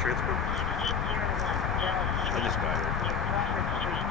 transfer? 1601 I just got it. near Crawford Street.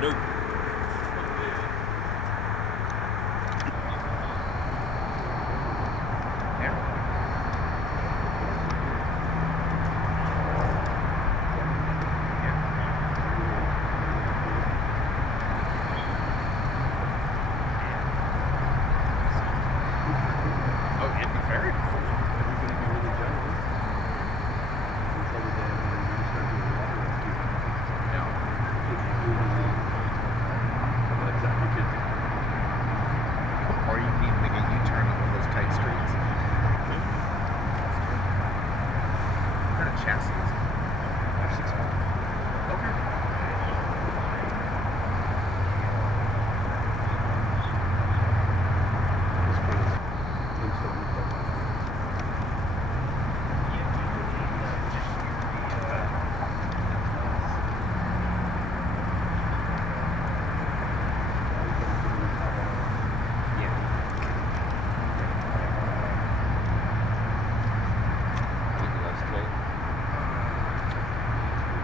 Nope.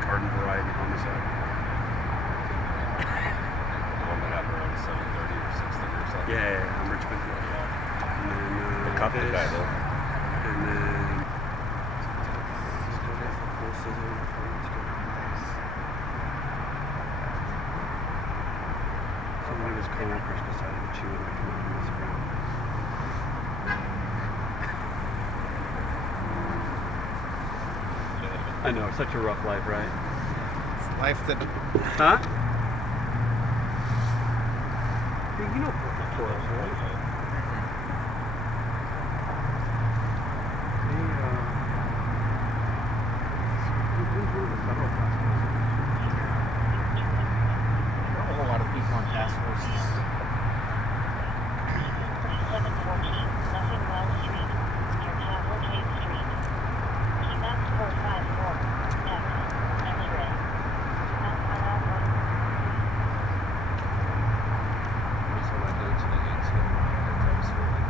Garden variety homicide. The one that happened around 7:30 or 6:30 or something. Yeah, in Richmond. And then, They caught the guy though. And then so one of his coworkers decided that she wanted to come out and mess around. I know, such a rough life, right? It's life that. Huh? You know Portals, right? There are a whole lot of people on task forces. 714 Nothing Well Street near Cavalcade Street. Key map 454 X X-ray. Map 501. Anytime I go to the ATM, I transfer it.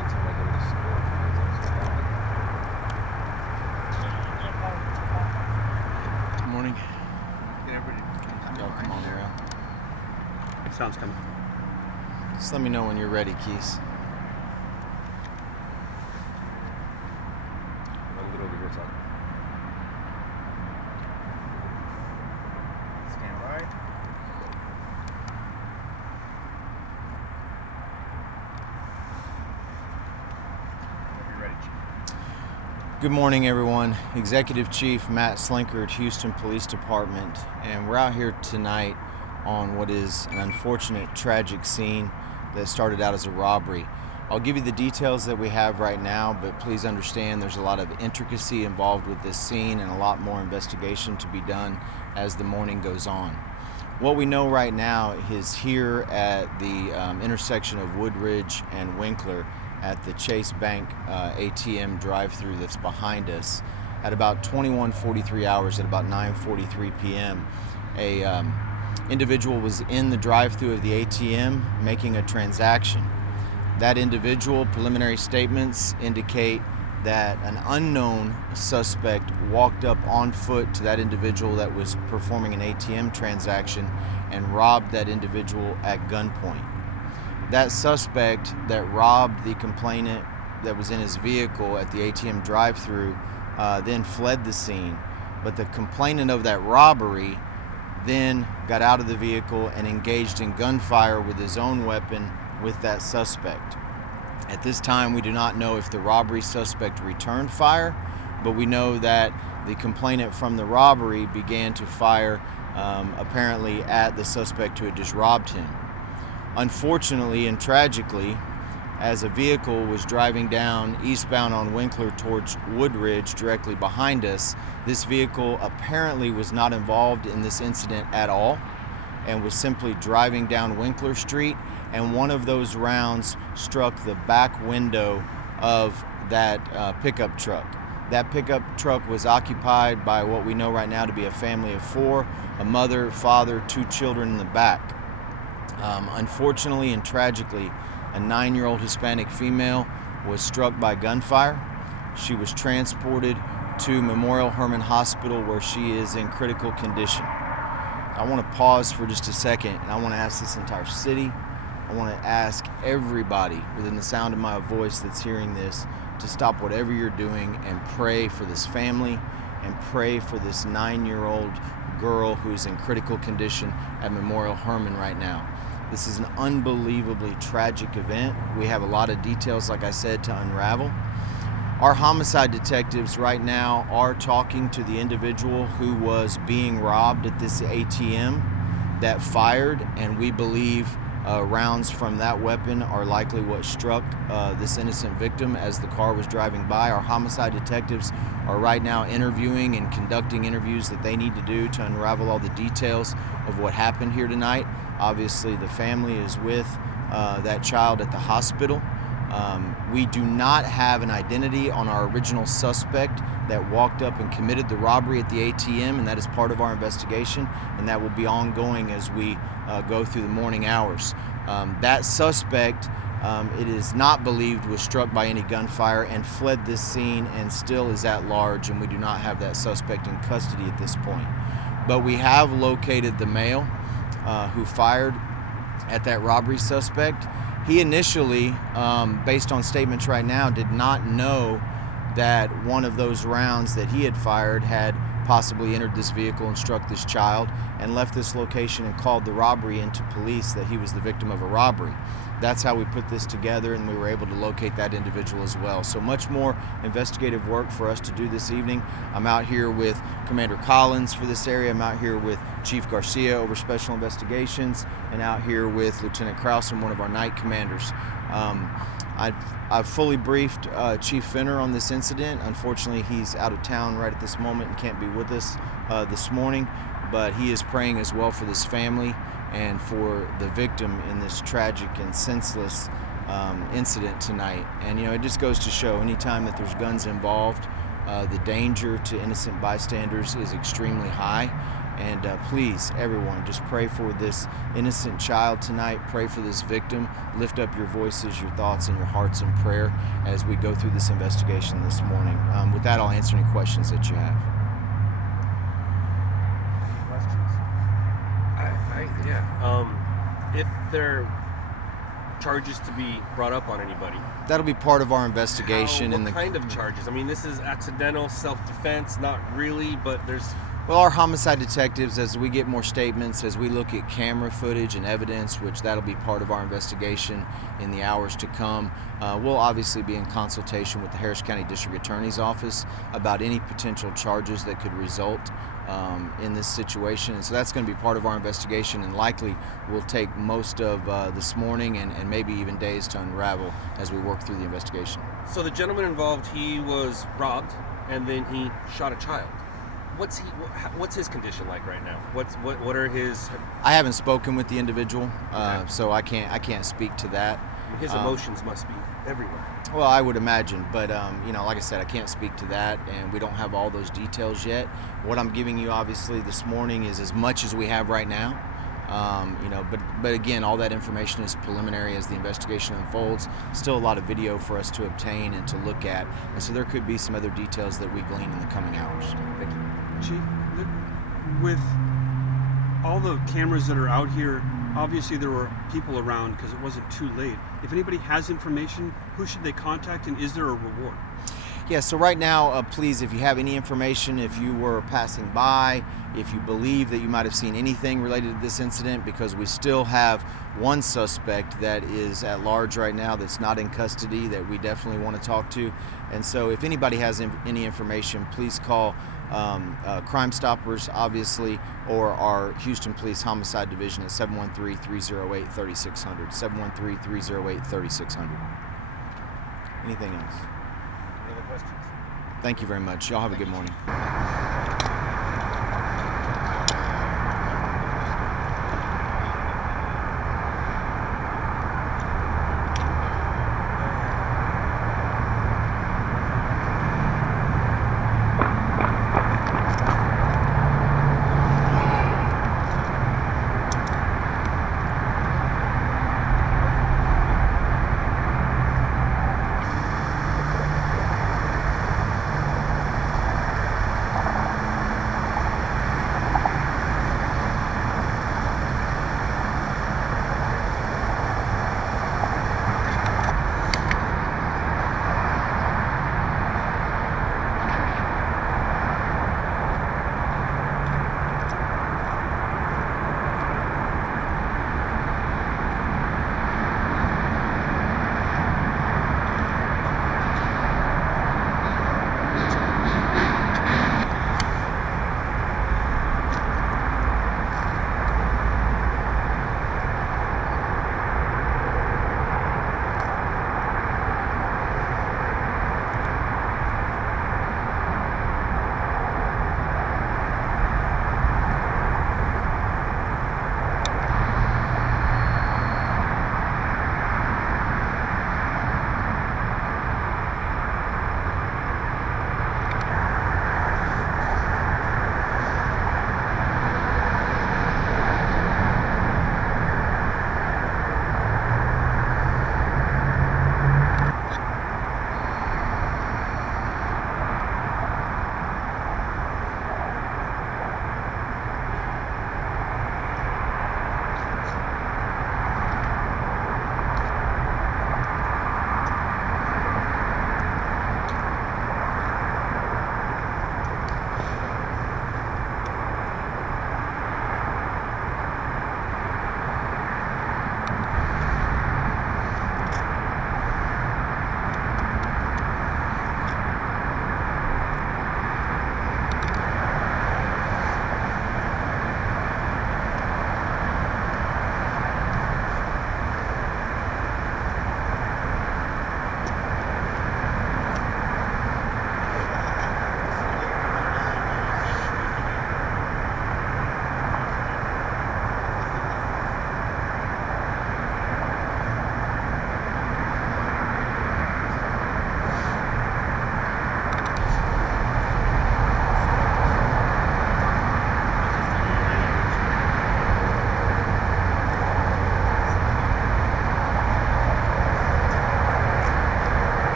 Anytime I go to school, I transfer it. Good morning. Get everybody. Come on, Arrow. Sounds coming. Just let me know when you're ready, Keys. I'm good over here talking. Stand by. You're ready, Chief. Good morning, everyone. Executive Chief Matt Slinkard, Houston Police Department, and we're out here tonight on what is an unfortunate, tragic scene that started out as a robbery. I'll give you the details that we have right now, but please understand there's a lot of intricacy involved with this scene and a lot more investigation to be done as the morning goes on. What we know right now is here at the intersection of Woodridge and Winkler at the Chase Bank ATM drive-through that's behind us at about 21:43 hours, at about 9:43 p.m. a individual was in the drive-through of the ATM making a transaction. That individual, preliminary statements indicate that an unknown suspect walked up on foot to that individual that was performing an ATM transaction and robbed that individual at gunpoint. That suspect that robbed the complainant that was in his vehicle at the ATM drive-thru then fled the scene. But the complainant of that robbery then got out of the vehicle and engaged in gunfire with his own weapon with that suspect. At this time, we do not know if the robbery suspect returned fire, but we know that the complainant from the robbery began to fire apparently at the suspect who had just robbed him. Unfortunately and tragically, as a vehicle was driving down eastbound on Winkler towards Woodridge directly behind us, this vehicle apparently was not involved in this incident at all and was simply driving down Winkler Street, and one of those rounds struck the back window of that pickup truck. That pickup truck was occupied by what we know right now to be a family of 4, a mother, father, 2 children in the back. Unfortunately and tragically, a 9-year-old Hispanic female was struck by gunfire. She was transported to Memorial Hermann Hospital where she is in critical condition. I want to pause for just a second, and I want to ask this entire city, I want to ask everybody within the sound of my voice that's hearing this to stop whatever you're doing and pray for this family and pray for this 9-year-old girl who's in critical condition at Memorial Hermann right now. This is an unbelievably tragic event. We have a lot of details, like I said, to unravel. Our homicide detectives right now are talking to the individual who was being robbed at this ATM that fired, and we believe rounds from that weapon are likely what struck this innocent victim as the car was driving by. Our homicide detectives are right now interviewing and conducting interviews that they need to do to unravel all the details of what happened here tonight. Obviously, the family is with that child at the hospital. We do not have an identity on our original suspect that walked up and committed the robbery at the ATM, and that is part of our investigation, and that will be ongoing as we go through the morning hours. That suspect, it is not believed, was struck by any gunfire and fled this scene and still is at large, and we do not have that suspect in custody at this point. But we have located the male who fired at that robbery suspect. He initially, based on statements right now, did not know that one of those rounds that he had fired had possibly entered this vehicle and struck this child, and left this location and called the robbery into police that he was the victim of a robbery. That's how we put this together, and we were able to locate that individual as well. So much more investigative work for us to do this evening. I'm out here with Commander Collins for this area. I'm out here with Chief Garcia over Special Investigations, and out here with Lieutenant Krausen, one of our night commanders. I've fully briefed Chief Fenner on this incident. Unfortunately, he's out of town right at this moment and can't be with us this morning, but he is praying as well for this family and for the victim in this tragic and senseless incident tonight. And you know, it just goes to show, anytime that there's guns involved, the danger to innocent bystanders is extremely high. And please, everyone, just pray for this innocent child tonight. Pray for this victim. Lift up your voices, your thoughts, and your hearts in prayer as we go through this investigation this morning. With that, I'll answer any questions that you have. If there are charges to be brought up on anybody, That'll be part of our investigation. what kind of charges? I mean, this is accidental self-defense, not really, but there's... Well, our homicide detectives, as we get more statements, as we look at camera footage and evidence, which that'll be part of our investigation in the hours to come, we'll obviously be in consultation with the Harris County District Attorney's Office about any potential charges that could result in this situation. And so that's going to be part of our investigation, and likely will take most of this morning and maybe even days to unravel as we work through the investigation. So the gentleman involved, he was robbed, and then he shot a child. What's his condition like right now? What are his? I haven't spoken with the individual, Okay. so I can't speak to that. His emotions must be everywhere. Well, I would imagine, but you know, like I said, I can't speak to that, and we don't have all those details yet. What I'm giving you, obviously, this morning is as much as we have right now. You know, but again, all that information is preliminary as the investigation unfolds. Still a lot of video for us to obtain and to look at, and so there could be some other details that we glean in the coming hours. Thank you. Chief, with all the cameras that are out here, Obviously, there were people around because it wasn't too late. If anybody has information, who should they contact, and is there a reward? Yeah, so right now, please, if you have any information, if you were passing by, if you believe that you might have seen anything related to this incident, because we still have one suspect that is at large right now that's not in custody that we definitely want to talk to. And so if anybody has any information, please call Crime Stoppers, obviously, or our Houston Police Homicide Division at 713-308-3600. 713-308-3600. Anything else? Any other questions? Thank you very much. Y'all have a good morning.